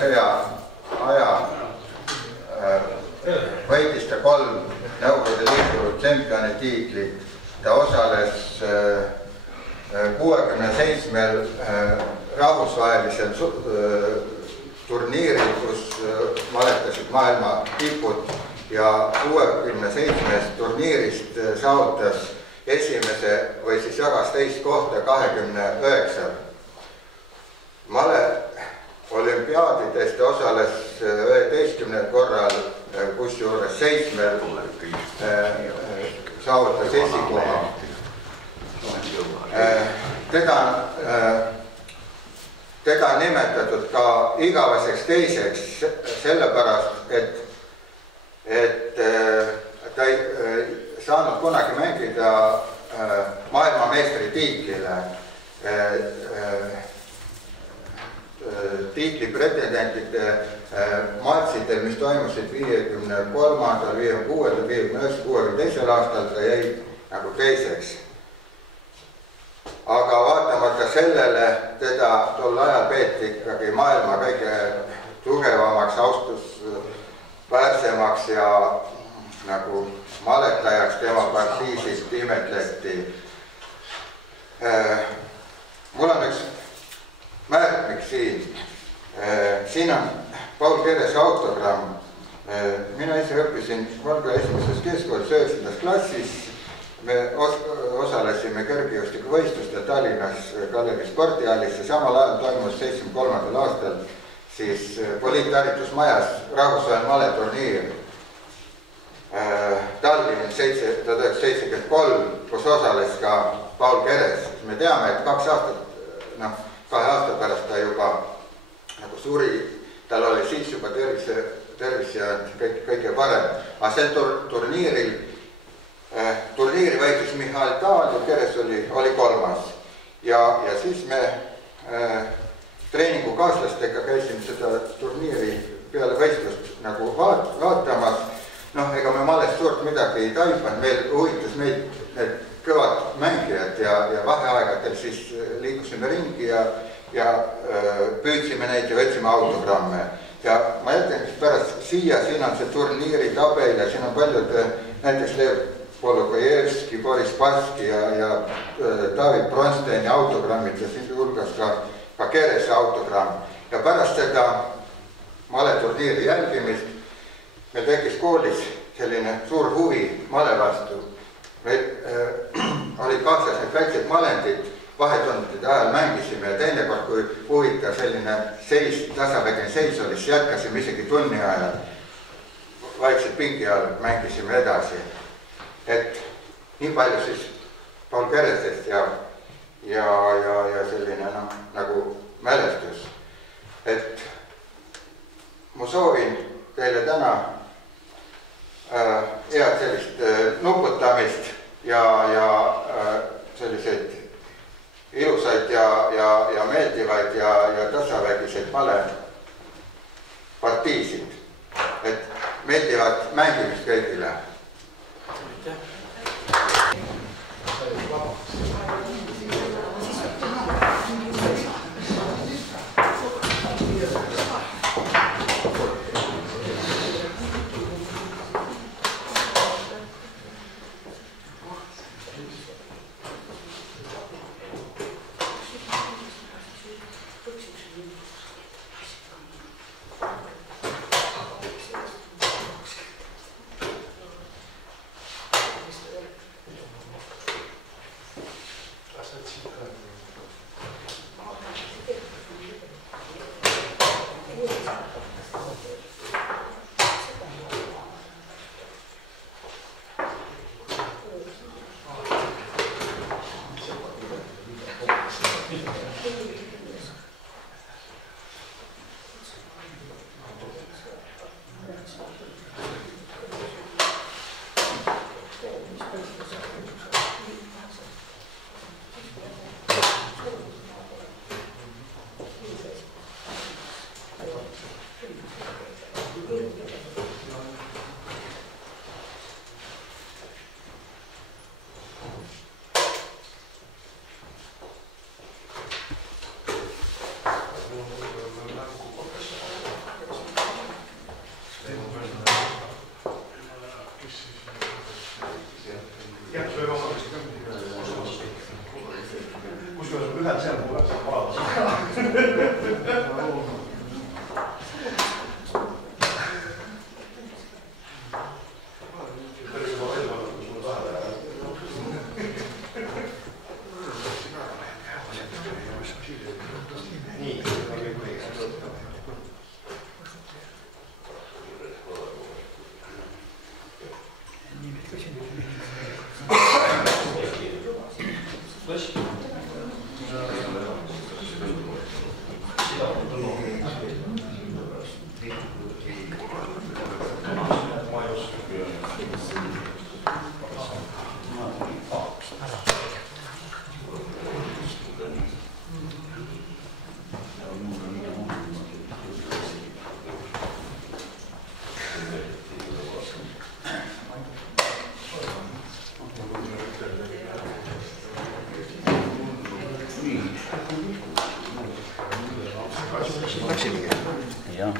sõja aja võitis ta 3 Nõukogude Liidu tšempioni tiitlit. Ta osales 67 rahvusvahelisel turniiril, kus valetasid maailma tipud ja 67 turniirist saavutas esimese või siis jagas teist kohta 29. Male olümpiaadidest osales 11 korral, kusjuures 7 saavutas esikoha. Teda on nimetatud ka igaveseks teiseks sellepärast, et ta ei saanud kunagi mängida maailmameistri tiitlile. Tiitli pretendentide matsidel, mis toimusid 53., 56., 59., 62. aastal, ta jäi nagu teiseks. Aga vaatamata sellele teda tol ajal peeti ikkagi maailma kõige tugevamaks, austusväärsemaks ja nagu maletajaks tema partiisid imetleti. Mul on üks märkmik siin. Siin on Paul Kerese autogramm. Mina ise õppisin Valga esimeses keskkoolis 9. klassis. Me osalesime kergejõustikuvõistlustel Tallinnas Kalevi spordihallis ja samal ajal toimus 73. aastal siis poliitharjutusmajas rahvusvaheline maleturniir Tallinn 1973, kus osales ka Paul Keres. Me teame, et 2 aasta pärast ta juba nagu suri, tal oli siis juba tervis ja kõige parem. Aga sel turniiri võitis Mihhail Taal ja Keres oli 3. Ja siis me treeningukaaslastega käisime seda turniiri peale võistlust nagu vaatamas. Ega me malest suurt midagi ei taipanud, meil huvitas meid need kõvad mängijad ja vaheaegadel siis liikusime ringi ja püüdsime neid ja võtsime autogramme. Ja ma jätan pärast siia, siin on see turniiri tabel ja siin on paljud, näiteks Lev Polugojevski, Boris Paski ja David Bronsteini autogrammid ja siin hulgas ka Kerese autogramm. Ja pärast seda maleturniiri jälgimist meil tekkis koolis selline suur huvi male vastu. Meil olid kaasas need väiksed malendid, vahetundide ajal mängisime ja teinekord, kui huvitav selline tasavägine seis oli, siis jätkasime isegi tunni ajal. Vaikselt pingi all mängisime edasi. Et nii palju siis Paul Keresest ja selline nagu mälestus. Et ma soovin teile täna head sellist nuputamist ja selliseid ilusaid ja meeldivaid ja tasavägiseid male partiisid. Et meeldivad mängimist kõigile. Ja.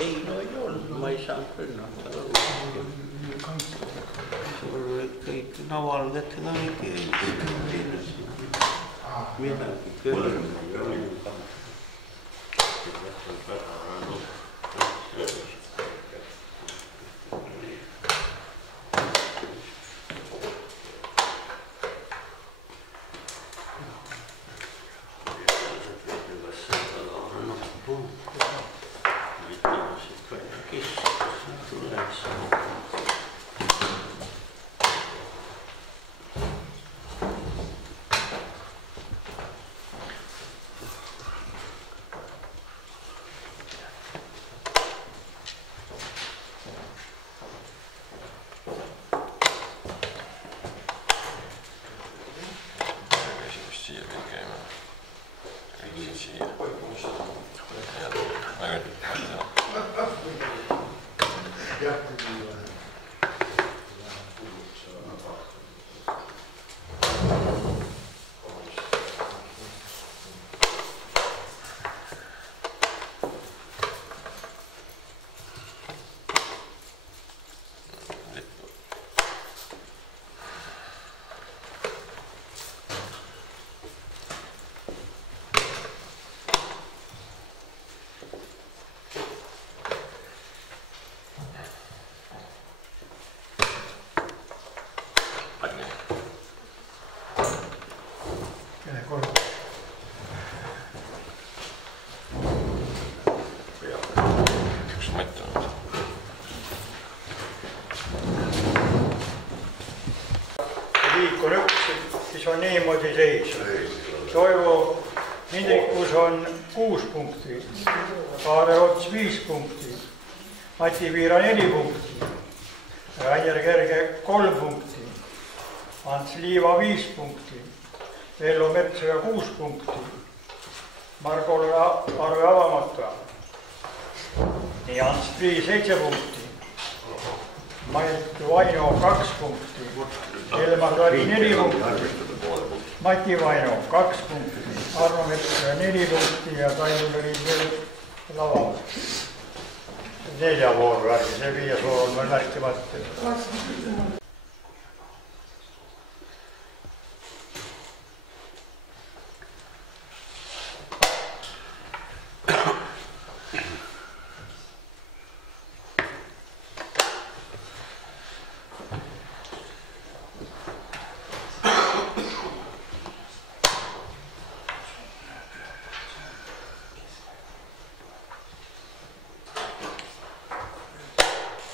Ei, no ei olnud, ma ei saanud rünnata. Sul kõik navalged on keelis. Midagi küll. Liik on üks, siis on niimoodi seis. Toivo Hindrikus on 6 punkti, Kaare Ots 5 punkti, Mati Viira 4 punkti, Rainer Kerge 3 punkti, Ants Liiva 5 punkti, Vello Metsoja 6 punkti, Margo Arve Avamata, nii Ants Prii 7 punkti, Mait Vaino 2 punkti, Elmar Lari 4 punkti, Mati Vaino 2 punkti, Arno Metsoja 4 punkti ja Taimul oli veel laval. 4 vooru värgi, see 5 voor on veel märkimata.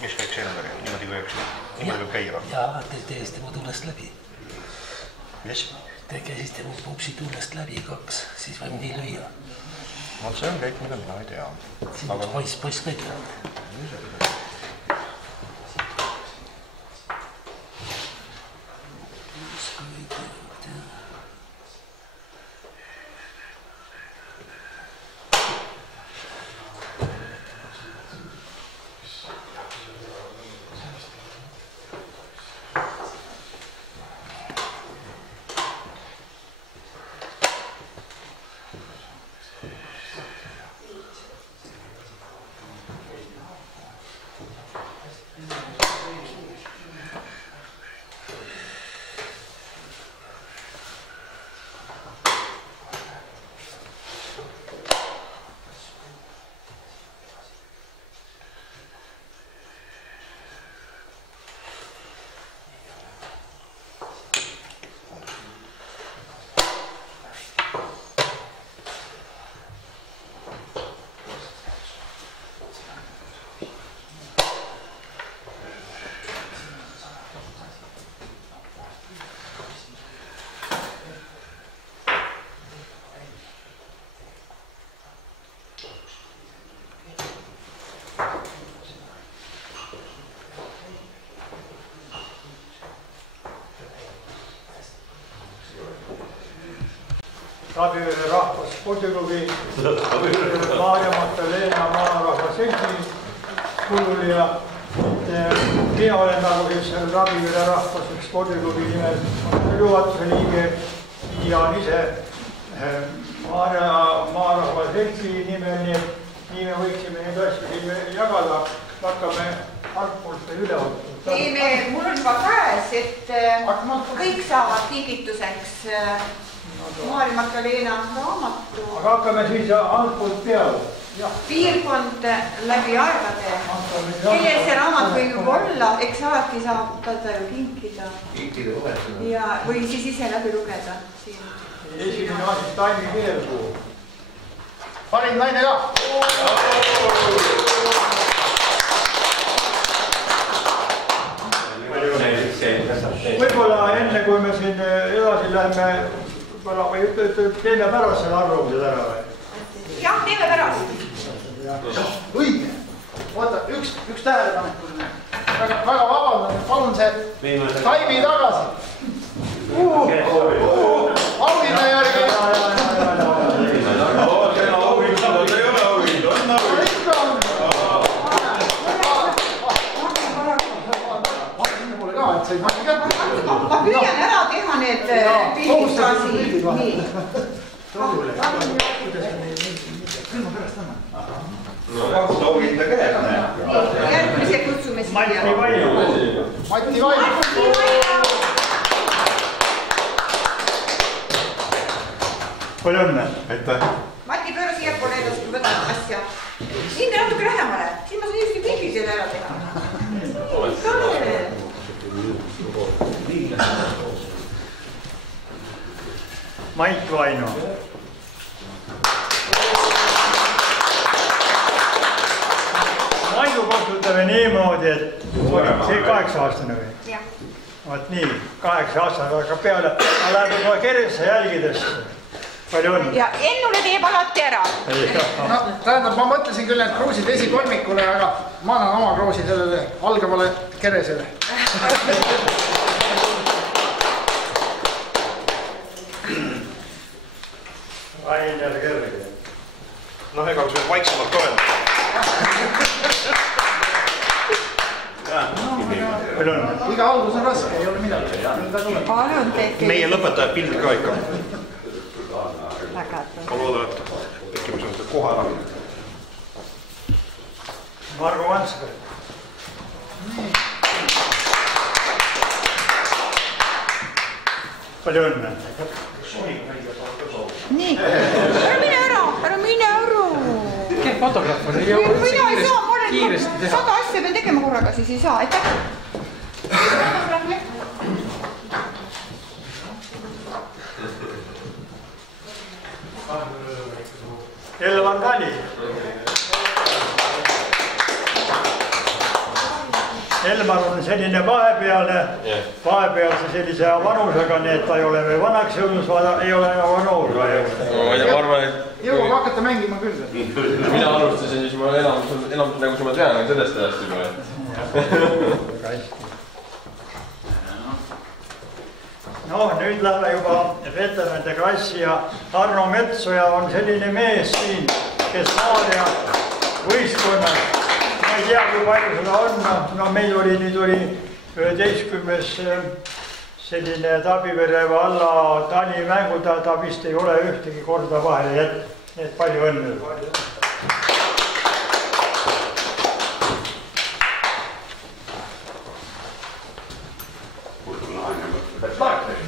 Mis käiks enne, niimoodi kui üks, niimoodi kui käiva? Jaa, te teesite mu tuulest läbi. Mis? Te käisite mu pupsi tuulest läbi 2, siis võib nii lüüa. No see on kõik, mida mina ei tea. Siin on poiss kõik olnud. Tabivere rahva spordiklubi, Maarja-Magdalena maarahva seltsi kululija. Mina olen nagu siis Tabivere rahva spordiklubi nimel juhatuse liige ja ise maarahva seltsi nimel, nii me võiksime neid asju siin jagada, hakkame algpoolt veel üle võtta. Mul on juba käes, et kõik saavad kingituseks Maarja-Magdalena raamatu. Aga hakkame siis algpoolt peale. Piirkond läbi aegade. Kellel see raamat võib olla, eks alati saab teda ju kinkida. Või siis ise läbi lugeda. Esimene asi Taimi Keelpuu. Parim naine ka! Võib-olla enne kui me siin edasi läheme, teeme pärast selle arvamused ära või? Jah, teeme pärast. Õige! Oota, üks tähelepanek. Väga vabandan, palun see Taimi tagasi. Auhinna järgi. Ma püüan ära teha need pildid ka siin. Soovinda käes, näe. Järgmise kutsume siia. Mati Vaino. Palju õnne. Aitäh. Mati, pööra siia poole edasi, kui võtad asja. Siin natuke lähemale. Siin ma saan just pildid teile ära teha. Mait Vaino. Maidu kasutame niimoodi, et see 8-aastane või? Jah. Vaat nii, 8-aastane, aga peale läheb juba keresse jälgidesse. Palju õnne. Ja Ennule teeb alati ära. No, tähendab, ma mõtlesin küll need kruusid esikolmikule, aga ma annan oma kruusi sellele algavale keresele. Rainer Kerge. Noh, ega kui vaiksemalt olen. Palju õnne. Iga algus on raske, ei ole midagi. Palun teete. Meie lõpetajad pildid ka ikka. Väga Ma loodan, et äkki ma saan seda kohe ära. Margo Vanska. Palju õnne. Nii, ära mine ära. Fotograaf on Mina ei saa, ma olen 100 asja pean tegema korraga, siis ei saa, aitäh. Elvan Tali. Elmar on selline vahepealse sellise vanusega, nii et ta ei ole veel vanaks jõudnud, ei ole nagu noor. Ma arvan, et jõuab hakata mängima küll. mina alustasin, siis ma enam nagu ma tean sellest ajast juba. No nüüd läheme juba veteranide klassi ja Arno Metsoja on selline mees siin, kes Maarja võistkonnas, ma ei tea, kui palju seda on, no meil oli, nüüd oli 11. selline Tabivere valla Tali mänguda, ta vist ei ole ühtegi korda vahele jätnud, nii et palju õnne.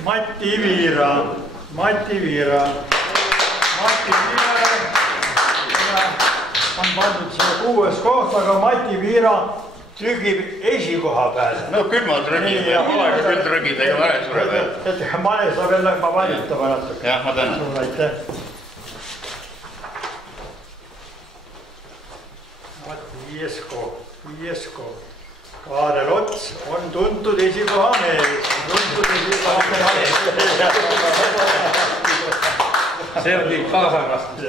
Mati Viira on pandud siia 6. koht, aga Mati Viira trügib esikoha peale. No küll ma trügin, aega küll trügid, ega male sureda. Male saab jälle ma valitama natuke. Jah, ma tänan. Aitäh. Mati Viesko. Kaarel Ots on tuntud esikoha mees. See on kõik kaasarvastus.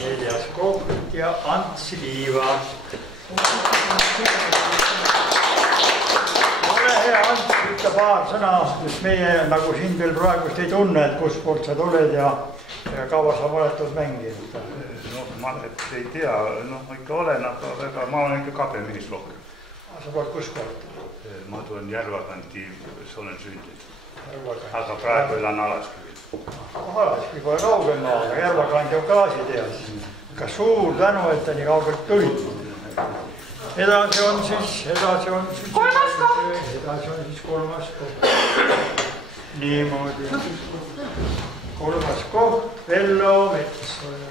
Neljas koht ja Ants Liiva. hea Ants, ütle paar sõna, sest meie nagu sind veel praegust ei tunne, et kus poolt sa tuled ja kaua sa moletad mänginud. No ma ei tea, ikka olen, aga ma olen ikka kabemehis rohkem. Sa pole kus poolt? Ma tulen Järvakanti, kus olen sündinud. Aga praegu elan Alaskivil. Alaskivi pole kaugel maa, aga Järvakanti on gaasiteas. Ka suur tänu, et ta nii kaugelt tulid. Edasi on siis kolmas koht. Edasi on siis kolmas koht. Niimoodi. Kolmas koht, Vello Metsoja.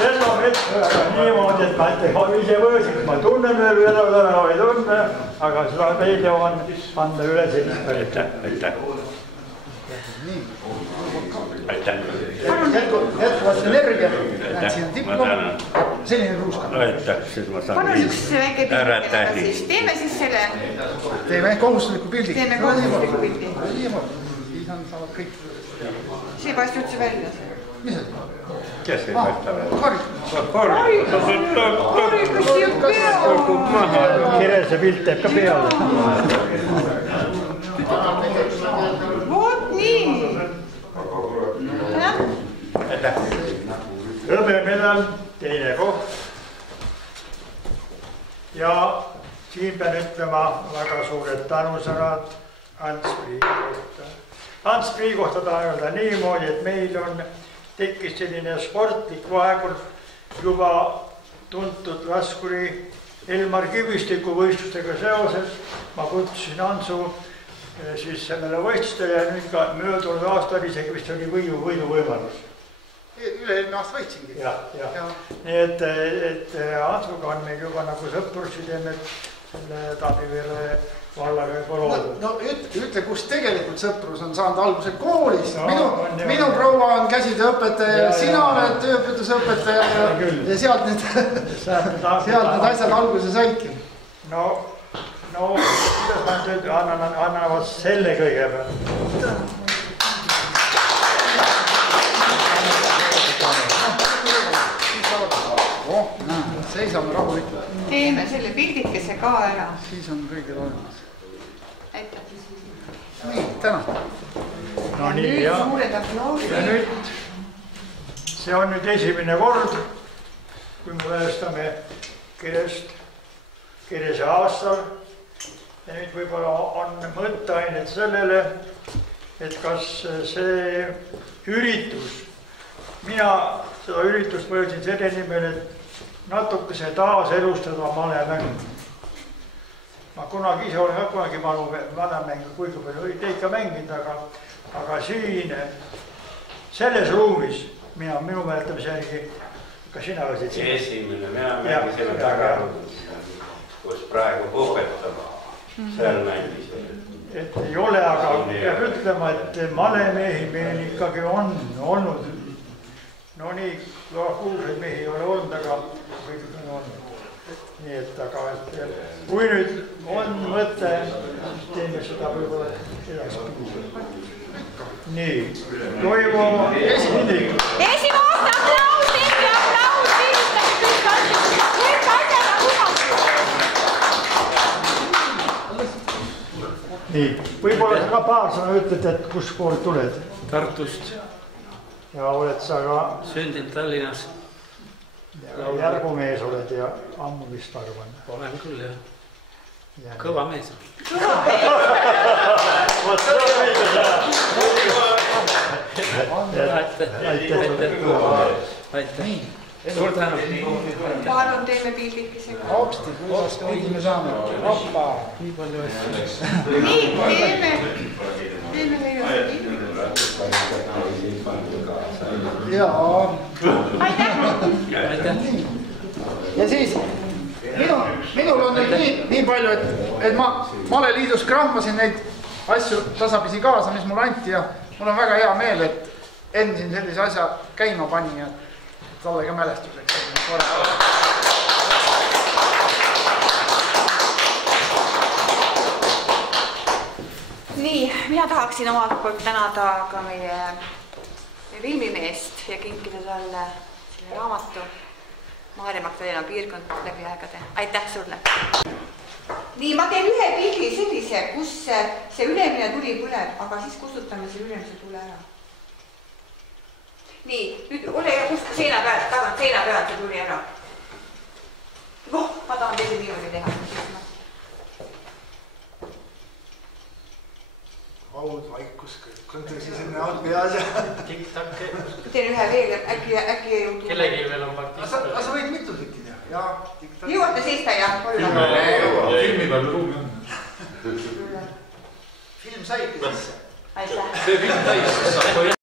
Vello Metsoja niimoodi, et ma ise võõsiks, ma tunnen veel Vello täna ei tunne, aga seda meelde on anda üle sellist pärit. Aitäh. Jätkuvalt energia. Siin on diplom. Selline ruuska. Aitäh, siis ma saan Palun üks väike pildi, siis teeme siis selle. Teeme kohustusliku pildi. Teeme kohustusliku pildi. Siis saavad kõik. See ei paista üldse välja. Mis see? Kes ei paista välja? Kari. Kari, kas siia peale? Kirese pilt teeb ka peale. Vot nii. Hõbemedal, teine koht. Ja siin pean ütlema väga suured tänusõnad Ants Prii kohta. Ants Prii kohta tahan öelda niimoodi, et meil on tekkis selline sportlik vahegur juba tuntud laskuri Elmar Kivistiku võistlustega seoses. Ma kutsusin Antsu siis sellele võistlustele ja nüüd ka möödunud aastal isegi vist oli võidu võimalus. Üle-eelmine aasta võitsingi. Nii et Antsuga on meil juba nagu sõprussidemed selle Tabivere vallaga loodud. No ütle, kus tegelikult sõprus on saanud alguse koolis. Minu proua on käsitööõpetaja, sina oled tööõpetusõpetaja ja sealt need asjad alguse saidki. No, kuidas ma nüüd annavad selle kõigepealt. Seisame rahulikult. Teeme selle pildikese ka ära. Siis on kõigil olemas. Aitäh. Nii, täna. No nii, ja nüüd, see on nüüd esimene kord, kui me mälestame Kirese aastal. Ja nüüd võib-olla on mõtteainet sellele, et kas see üritus, mina seda üritust mõelsin selle nimel, et natukese taas elustada malemängu. Ma kunagi ise olen ka kunagi malemängu kuigi palju ikka mänginud, aga siin, selles ruumis, minu mäletamise järgi, ka sina võisid siin. Esimene, mina mängisime tagarudus, kus praegu puhvetama, seal mängisime. Et ei ole, aga peab ütlema, et malemehi meil ikkagi on olnud. No nii, kuulsaid mehi ei ole olnud, aga kõik on olnud. Nii et, aga kui nüüd on mõte, teeme seda võib-olla edaspidi. Nii, Toivo Hindrik. Esimene aasta aplaus, teeme aplaus, viilistage kõik asjad lubatud. Nii, võib-olla sa ka paar sõna ütled, et kus pool tuled? Tartust. Ja oled sa ka Sündinud Tallinnas. Järgumees oled ja ammu vist arvan. Olen küll, jah. Kõva mees. Aitäh. Suur tänu. Palun teeme pildikesega. Hopsti, kuidas kõigi me saame. Hoppa. Nii palju asju. Nii, teeme meile pildi. Jaa. Aitäh. Ja siis minul on nüüd nii palju, et ma Maleliidus krahmasin neid asju tasapisi kaasa, mis mul anti ja mul on väga hea meel, et Enn siin sellise asja käima pani ja talle ka mälestuseks. Nii, mina tahaksin omalt poolt tänada ka meie filmimeest ja kinkida talle selle raamatu. Maarja-Magdalena piirkond läbi aegade. Aitäh sulle! Nii, ma teen ühe pildi sellise, kus see ülemine tuli põleb, aga siis kustutame see ülemise tule ära. Nii, nüüd ole ja kustu seina pealt see tuli ära. Noh, ma tahan teise niimoodi teha. Aud, vaikus, kõik on tõsi selline aud peas ja... Tikk-takk. Teen ühe veel, äkki ei jõudu. Kellegi veel on partist. Aga sa võid mitu tükki teha? Jaa, tikk-takk. Jõuate seista ja? Filmi peal ruumi on. Film sai ikka sisse. Aitäh. See film täis, siis saab